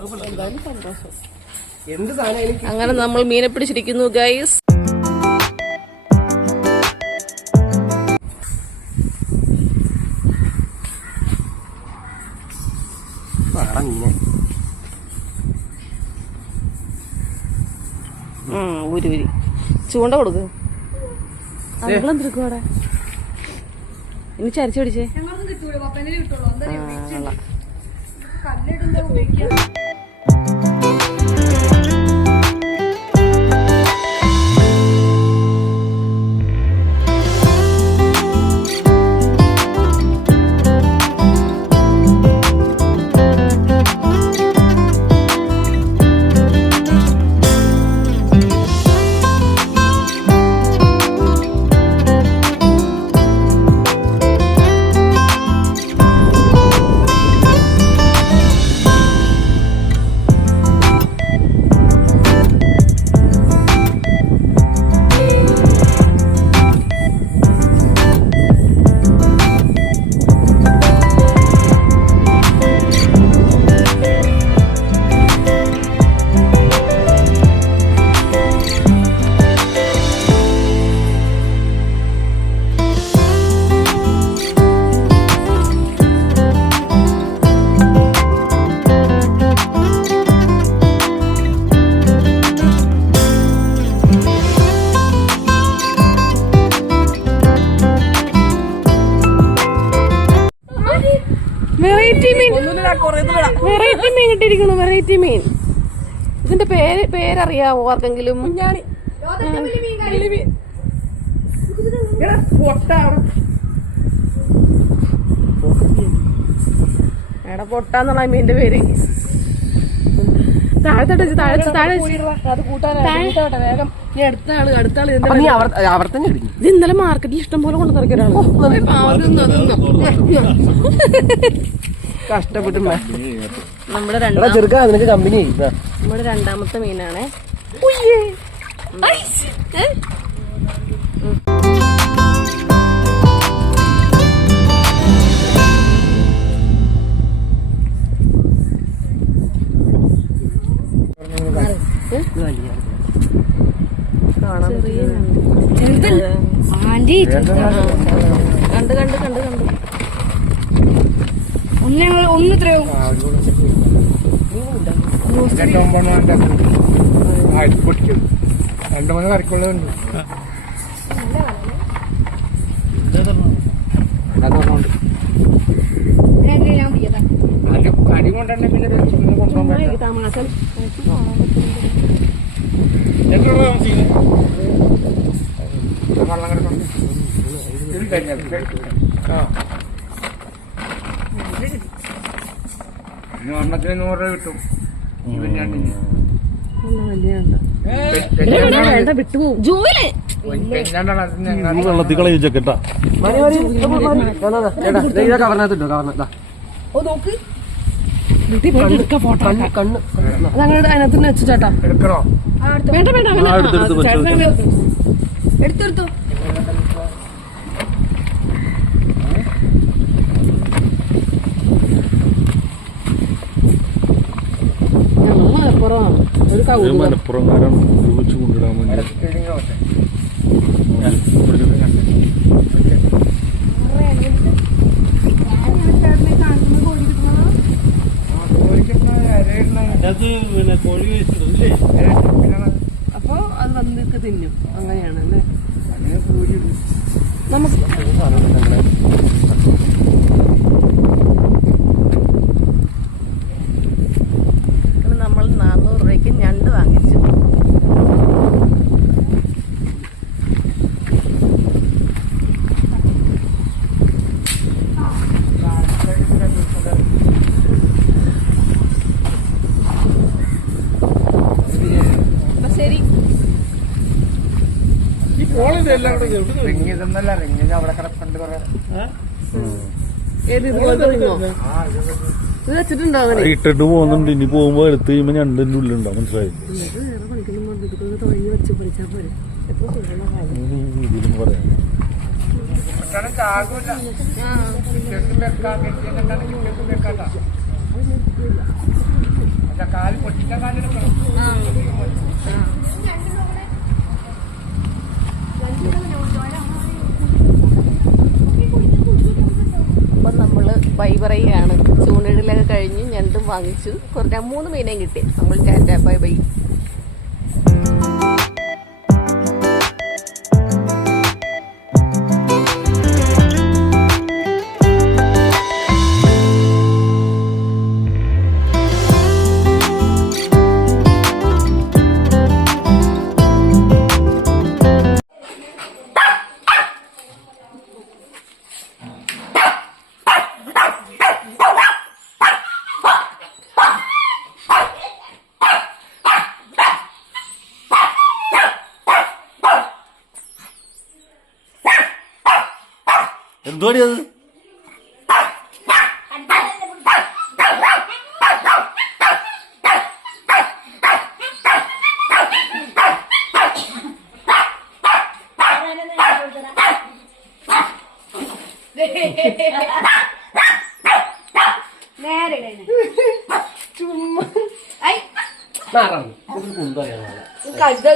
എന്തായാലും സന്തോഷം എന്ത് സാധനം എനിക്ക് അങ്ങനെ നമ്മൾ മീനെ. പിടിച്ചിരിക്കുന്നു ഗൈസ് ഊരി ഊരി. ചൂണ്ട കൊടുക്ക്. അവിടെ? ഇനി ചരിച്ചു പിടിച്ചേ. ആ, വെറൈറ്റി മീൻ വെറൈറ്റി മീൻ കിട്ടിയിരിക്കുന്നു വെറൈറ്റി മീൻ. ഇതിന്റെ പേര് പേരറിയാവോ ആർക്കെങ്കിലും? എടാ പൊട്ടാന്നുള്ള മീന്റെ പേര്. താഴത്തോട്ട് താഴെ താഴെ ഇത്? ഇന്നലെ മാർക്കറ്റിൽ ഇഷ്ടം പോലെ കൊണ്ടു നിറക്കിയ ഒരാൾ കഷ്ടപ്പെട്ട് നമ്മുടെ രണ്ടാം ചെറുക്കാ നിനക്ക് കമ്പനി നമ്മുടെ രണ്ടാമത്തെ മീനാണ്. ആന്റി കണ്ട് കണ്ട് കണ്ട് കണ്ട്. ഒന്ന് ഒന്ന് എത്രയോ രണ്ടു മൂന്ന് കറിക്കുള്ളുണ്ട് കടി കൊണ്ടുതന്നെ പിന്നെ കൊണ്ടുപോകാൻ. തമാശ എത്ര താമസിക്കുന്നത് വെള്ളം കിടക്കുന്നു ആ. ഇനി നൂറ് രൂപ കിട്ടും. ഇവൻ രണ്ടിന് വേണ്ട വിട്ടുപോകും ജോലി. അത് ഞങ്ങൾ വെള്ളത്തിൽ കളയും ചെക്കട്ടാ ചേട്ടാ ഓ നോക്ക്. വീട്ടിൽ പോയിട്ട് എടുക്കാം ഫോട്ടോ കണ്ണ് അതിനകത്ത് തന്നെ വെച്ചിട്ടാ എടുക്കണോ? വേണ്ട വേണ്ട എടുത്തെടുത്ത് ആ, ചേട്ടനെ വെച്ചോ. എടുത്തെടുത്തോ ഞങ്ങൾ മലപ്പുറമാണ് ഒരു ഇത് കൗതുകം മലപ്പുറംകാരാണ് ഇത് വെച്ച് കൊണ്ടിടാൻ വേണ്ടി ഇടയ്ക്കിടയ്ക്ക് പോട്ടെ. ആ, കോഴിക്കൊക്കെ മലപ്പുറം കാരം കോഴി കൊണ്ടിടാൻ വേണ്ടി. അപ്പൊ അത് വന്നിട്ട് തിന്നും. അങ്ങനെയാണ് അല്ലേ. നമുക്ക് അങ്ങനെ നമ്മൾ നാനൂറ് രൂപയ്ക്ക് ഞണ്ട് വാങ്ങിച്ചു അപ്പൊ ശരി റിങ് ഇതൊന്നല്ല റിങ് അവിടെ കിടപ്പുണ്ട് കുറെ. ഏത് ഇതുപോലത്തെ റിങ്ങോ? ആ ഇത് ഇത് വെച്ചിട്ടുണ്ടോ അങ്ങനെ? ഇട്ടിട്ട് പോകുന്നുണ്ട്. ഇനി പോകുമ്പോ എടുത്ത് കഴിയുമ്പോ ഞണ്ടിന്റെ ഉള്ളിലുണ്ടാവും മനസ്സിലായില്ലേ? ഇത് വേറെ പണിക്കൊന്നും അപ്പം നമ്മൾ ബൈ പറയുകയാണ്. ചൂണ്ടിടലൊക്കെ കഴിഞ്ഞ് ഞണ്ടും വാങ്ങിച്ചു. കുറഞ്ഞ മൂന്ന് മീനേയും കിട്ടി. നമ്മൾ ടാറ്റ ബൈ ബൈ. എന്തുവാടി അത്? നേരെ ഇടേനെ. മാറാം ഇത്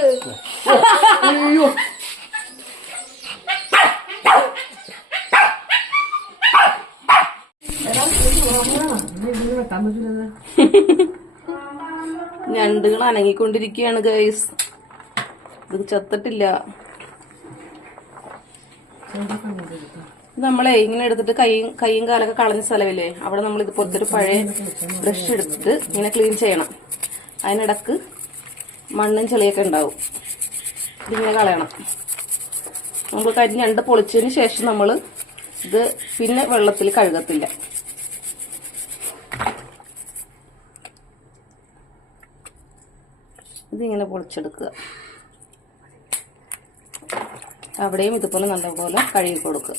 ഞണ്ടുകൾ അനങ്ങിക്കൊണ്ടിരിക്കുകയാണ് ഗൈസ് ഇത് ചത്തിട്ടില്ല. നമ്മളെ ഇങ്ങനെ എടുത്തിട്ട് കൈയും കൈയും കാലൊക്കെ കളഞ്ഞ സ്ഥലമില്ലേ? അവിടെ നമ്മൾ ഇത് പൊത്തൊരു പഴയ ബ്രഷ് എടുത്തിട്ട് ഇങ്ങനെ ക്ലീൻ ചെയ്യണം. അതിനിടക്ക് മണ്ണും ചെളിയൊക്കെ ഉണ്ടാവും. ഇതിങ്ങനെ കളയണം. നമ്മൾ കരിഞ്ഞണ്ട് ഞണ്ട് പൊളിച്ചതിന് ശേഷം നമ്മൾ ഇത് പിന്നെ വെള്ളത്തിൽ കഴുകത്തില്ല. ഇതിങ്ങനെ പൊളിച്ചെടുക്കുക. അവിടെയും ഇതുപോലെ നല്ലപോലെ കഴുകി കൊടുക്കുക.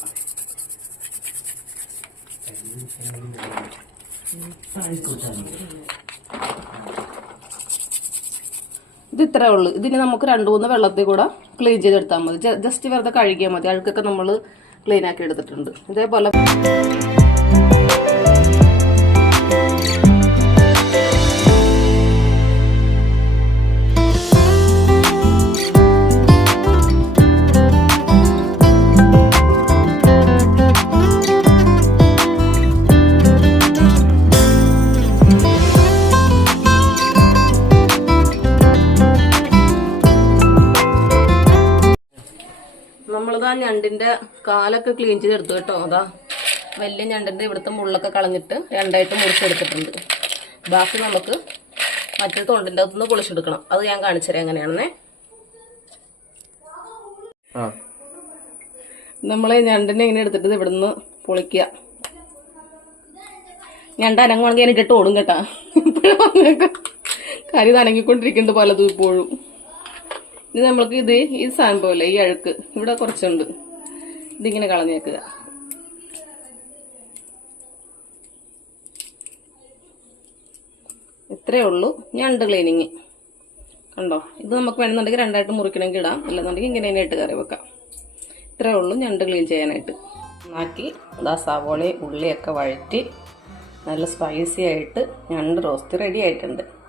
ഇത് ഇത്രേ ഉള്ളൂ. ഇതിന് നമുക്ക് രണ്ടു മൂന്ന് വെള്ളത്തിൽ കൂടെ ക്ലീൻ ചെയ്തെടുത്താൽ മതി. ജസ്റ്റ് വെറുതെ കഴുകിയാൽ മതി. അഴുക്കൊക്കെ നമ്മൾ ക്ലീൻ ആക്കി എടുത്തിട്ടുണ്ട്. ഇതേപോലെ ഞണ്ടിന്റെ കാലൊക്കെ ക്ലീൻ ചെയ്തെടുത്തു കേട്ടോ. അതാ വലിയ ഞണ്ടിന്റെ ഇവിടുത്തെ മുള്ളൊക്കെ കളഞ്ഞിട്ട് രണ്ടായിട്ട് മുറിച്ചെടുത്തിട്ടുണ്ട്. ബാക്കി നമുക്ക് മറ്റേ തൊണ്ടിന്റെ അകത്തുനിന്ന് പൊളിച്ചെടുക്കണം. അത് ഞാൻ കാണിച്ചുതരാം എങ്ങനെയാണെന്നേ. നമ്മളെ ഞണ്ടിനെ ഇങ്ങനെ എടുത്തിട്ട് ഇവിടെ ഇവിടുന്ന് പൊളിക്കുക. ഞണ്ട് അനങ്ങുവാണെങ്കിൽ എനിക്കിട്ട് ഓടും കേട്ടാ. ഇപ്പോഴും കാര്യം അനങ്ങിക്കൊണ്ടിരിക്കുന്നുണ്ട് പലതും ഇപ്പോഴും. ഇനി നമ്മൾക്ക് ഇത് ഈ സാധനം ഈ അഴുക്ക്. ഇവിടെ കുറച്ചുണ്ട്. ഇതിങ്ങനെ കളഞ്ഞേക്കുക. ഇത്രയേ ഉള്ളൂ. ഞണ്ട് ക്ലീനിങ് കണ്ടോ? ഇത് നമുക്ക് വേണമെന്നുണ്ടെങ്കിൽ രണ്ടായിട്ട് മുറിക്കണമെങ്കിൽ ഇടാം. അല്ലെന്നുണ്ടെങ്കിൽ ഇങ്ങനെ തന്നെ ഇട്ട് കറി വെക്കാം. ഇത്രേ ഉള്ളൂ. ഞണ്ട് ക്ലീൻ ചെയ്യാനായിട്ട്. നന്നാക്കി. ഇതാ സവോളി ഉള്ളിയൊക്കെ വഴറ്റി നല്ല സ്പൈസി ആയിട്ട് ഞണ്ട് റോസ്റ്റ് റെഡി ആയിട്ടുണ്ട്.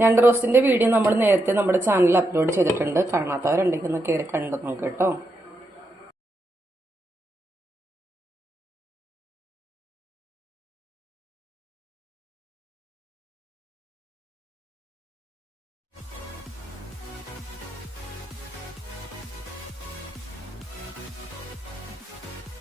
ഞണ്ട് റോസ്റ്റിന്റെ വീഡിയോ നമ്മൾ നേരത്തെ നമ്മുടെ ചാനലിൽ അപ്ലോഡ് ചെയ്തിട്ടുണ്ട്. കാണാത്തവരുണ്ടെങ്കിൽ ഒന്ന് കയറി കണ്ടു നോക്ക് കേട്ടോ.